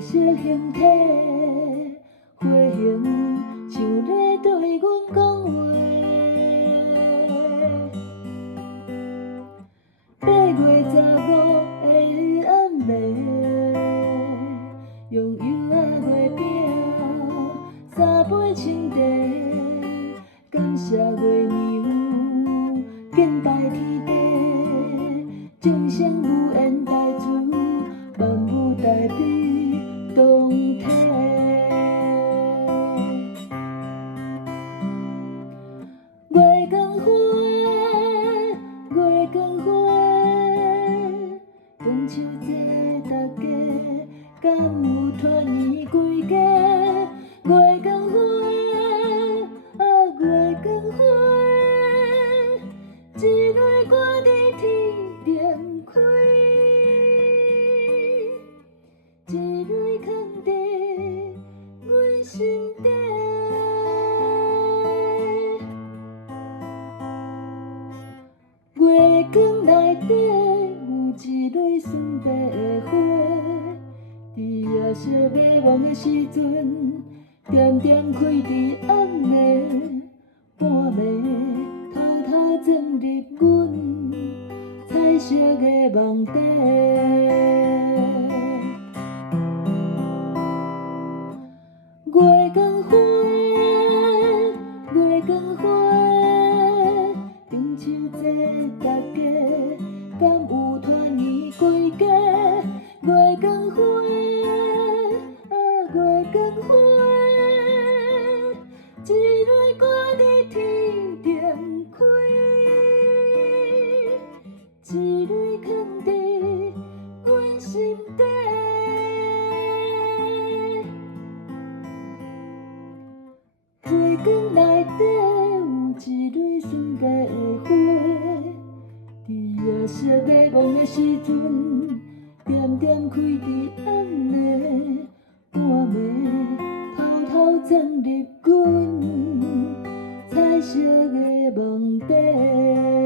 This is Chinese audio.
色形体，花形像咧对阮讲话。8月15的暗暝，用油仔月饼3杯清茶，感谢月娘敬拜天地，众生有缘代主，万物代比同体。月光花，月光花，中秋节大家敢有团圆归家？月光花，啊月光花，一蕊挂在天点开，一蕊藏在阮心底。月光内底有一蕊纯白的花，伫夜色迷惘的时阵，点点开伫暗暝，半暝偷偷钻入阮彩色的梦底。月光花，月光花，中秋节大家敢有团圆归家？月光花，啊月光花，一蕊挂在天点开，一蕊藏在阮心底。月光内底有一蕊纯白的花，伫夜色迷惘的时阵，点点开伫暗暝，半暝偷偷钻入阮彩色的梦底。